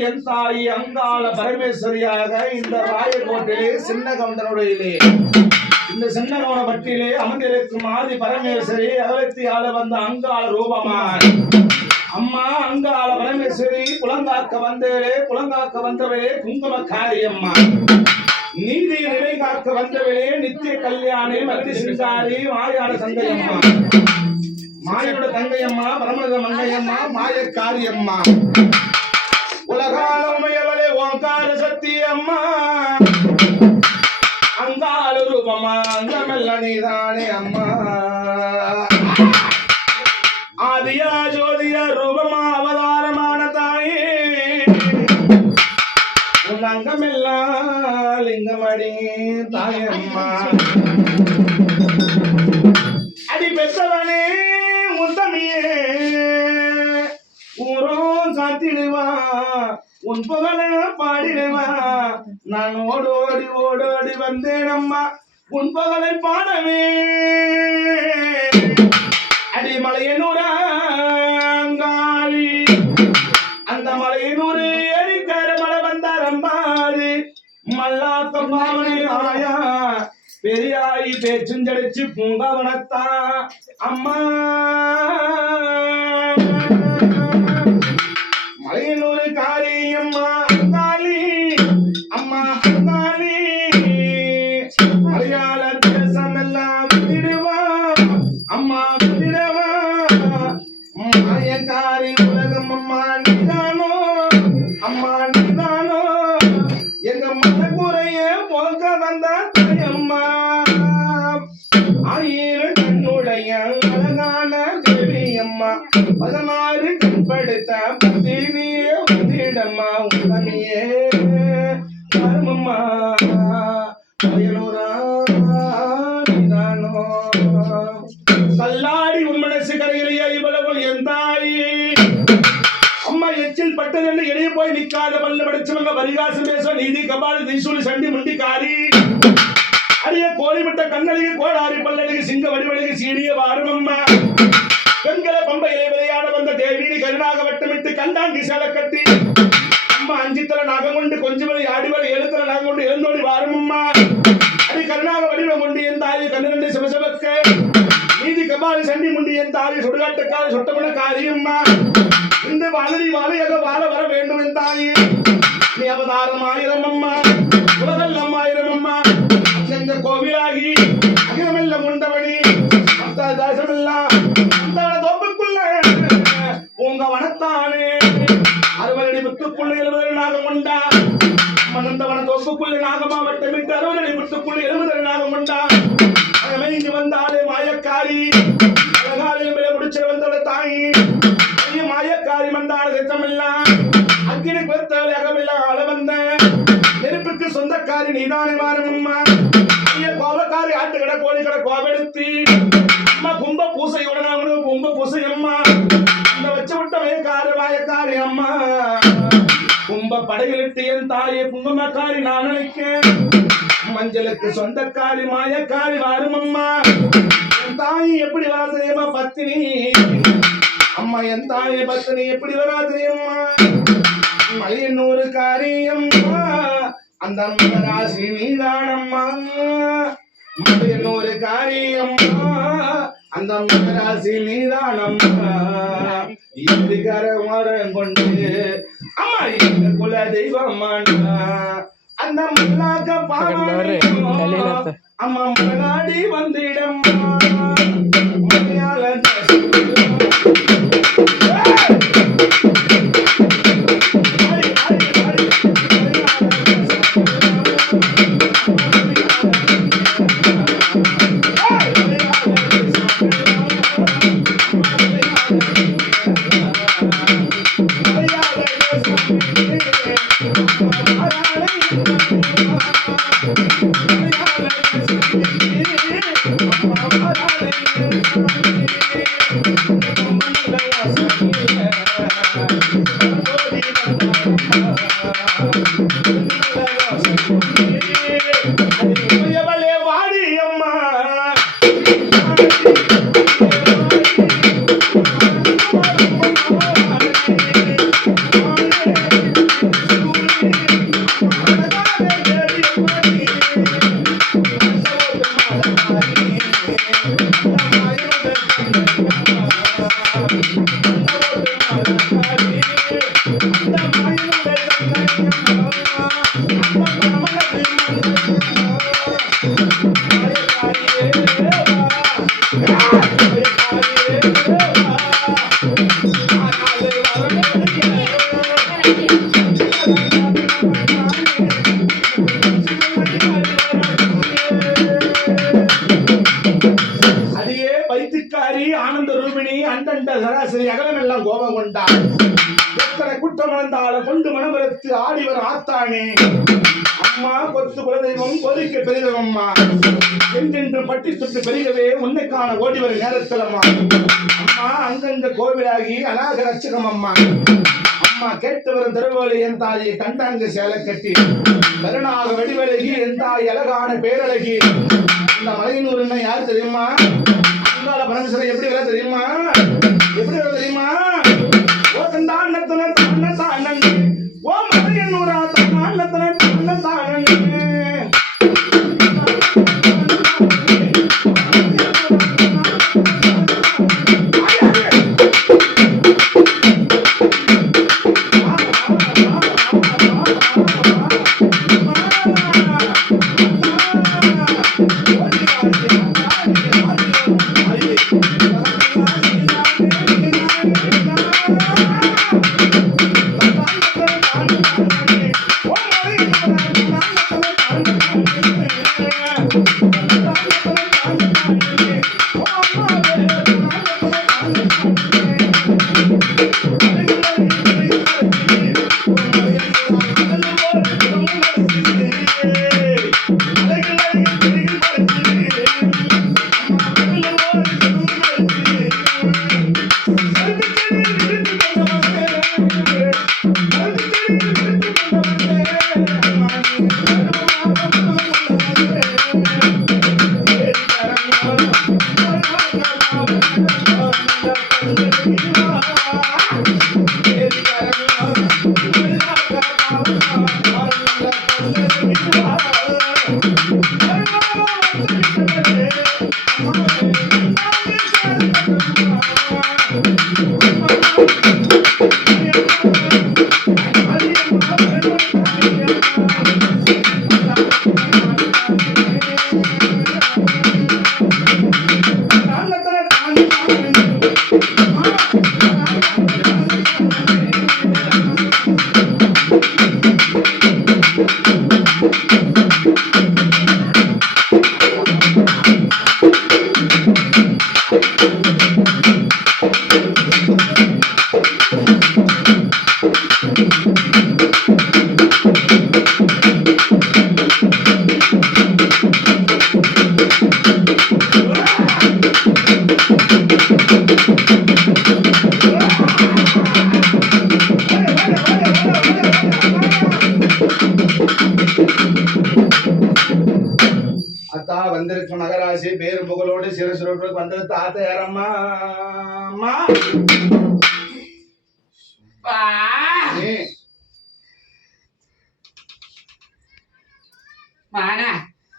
என் தாய் அங்காள பரமேஸ்வரியாக இந்த ராயக்கோட்டிலே சின்ன கவுண்டனுடையிலே இந்த சின்ன கவுன பட்டியிலே அமர்ந்திருக்கும் ஆதி பரமேஸ்வரி அகலத்தி ஆள வந்த அங்காள ரூபமாய். அம்மா அங்காள பரமேஸ்வரி குலங்காக்க வந்தவளே குலங்காக்க வந்தவளே குங்கும காரியம்மா நீதி நிலை காக்க வந்தவளே நித்திய கல்யாணி மத்தி சிங்காரி மாயான சங்கையம்மா மாயோட தங்கையம்மா பரமத மங்கையம்மா மாய காரியம்மா ரூபமா நீதானே அம்மா. ஆதியா ஜோதியா ரூபமா அவதாரமான தாயே. உன் அங்கமெல்லாம் லிங்கமடி தாயம்மா அடி பெற்றவனே முந்தமியே ஊரும் காத்திடுவா உன் புகழ பாடிடுவா. நான் ஓடோடி ஓடோடி வந்தேன் உண்பகலை பாடவே. அடிமலையனூராங்காளி. அந்த மலையனூர் எரிக்கார மலை வந்தாரம்பாரு மல்லாக்கம் பாவனை ஆயா. பெரியாயி பேச்சுஞ்சடிச்சு பூங்காவனத்தா அம்மா. பதினாறு கண்படுத்த பத்தினியே வந்திடம்மா உடமையே வருமம்மா வயலூரா கல்லாடி உன் மனசு கரையிலேயே இவ்வளவு என் தாயே. அம்மா எச்சில் பட்டதென்று எளிய போய் நிக்காத பல்ல படிச்சவங்க பரிகாசம் பேச நீதி கபால் தீசூலி சண்டி முண்டி காரி அரிய கோழிமிட்ட கண்ணழிக கோடாரி பல்லடிக்கு சிங்க வடிவழிக்கு சீரிய வாரும் வட்டமிட்டு கண்டாங்கி சேலை கட்டி. அம்மா அஞ்சித்தல நாகம் கொண்டு கொஞ்சம் வரை ஆடி வரை ஏழு தலை நகம் கொண்டு எழுந்தோடி வாருமம்மா அடி கருணாக வடிவம் கொண்டு என் தாயை கண்ணிரண்டு சிவசபக்க நீதி கபாலி சண்டி முண்டி என் தாயை சுடுகாட்டுக்காரி சொட்டமன காரியம்மா இந்த வாழி வாழையாக வாழ வர வேண்டும் என் தாயே? நீ அவதாரம் ஆயிரம் அம்மா. உலகல் அம்மாயிரம் அம்மா. இந்த கோவிலாகி உண்டா மனந்தவன தோப்புக்குள்ள நாகமா வட்டமிட்டு அறுபது விட்டுக்குள்ள எழுபதரை நாகம் உண்டா இங்கு வந்தாலே மாயக்காரி. அழகாலையும் மேல முடிச்சு வந்தோட தாய். மாயக்காரி வந்தால திட்டமெல்லாம் அக்கினி பெருத்தவளை அகமில்லாம் ஆள வந்த. நெருப்புக்கு சொந்தக்காரி நீதானே வாரம்மா ஐய கோபக்காரி ஆட்டுக்கடை கோழிக்கடை கோபெடுத்தி அம்மா கும்ப பூசையோட நாம கும்ப பூசை அம்மா. இந்த வச்ச விட்ட வயக்காரி வாயக்காரி அம்மா. படையிலிட்டு என் தாயை குங்குமக்காரி நான் நினைக்கேன் மஞ்சளுக்கு சொந்தக்காரி மாயக்காரி வாரும் அம்மா என் தாய் எப்படி வரா தெரியுமா பத்தினி? அம்மா என் தாயை பத்தினி எப்படி வரா தெரியுமா? மலையன்னூறு காரியம்மா அந்த ராசி நீதானம்மா. மலையன்னூறு காரியம்மா அந்த ராசி நீதானம்மா. இருக்கிற மரம் கொண்டு அம்மா எங்க குல தெய்வமாண்டா அந்த மல்லாக்க பாவாடி. அம்மா. முன்னாடி வந்திடம்மா. அதையே வைத்துக்காரி ஆனந்த ரூபிணி அண்டண்ட சராசரி அகலமெல்லாம் கோபம் கொண்டாள். எத்தனை குற்றம் வளர்ந்தாலும் கொண்டு மனமரத்து ஆடி ஆத்தானே அம்மா கொத்து குலதெய்வம் கோரிக்கை பெரிதம் அம்மா என்றென்று பட்டி தொட்டு பெருகவே உன்னை காண ஓடி வரும் நேரத்தில் அம்மா. அம்மா அங்கங்க கோவிலாகி அநாக ரட்சகம் அம்மா அம்மா கேட்டு வரும் என் தாயை கண்டாங்க சேலை கட்டி கருணாக வெடிவழகி என் தாய் அழகான பேரழகி. இந்த மலையனூர் என்ன யார் தெரியுமா? பரமேஸ்வரன் எப்படி வேலை தெரியுமா? எப்படி வேலை தெரியுமா? அத்தா வந்திருக்க மகராசி. பேரு புகழோடு சிறசுரோடு வந்திருத்த ஆத்த யாரம்மா அம்மா வாடா.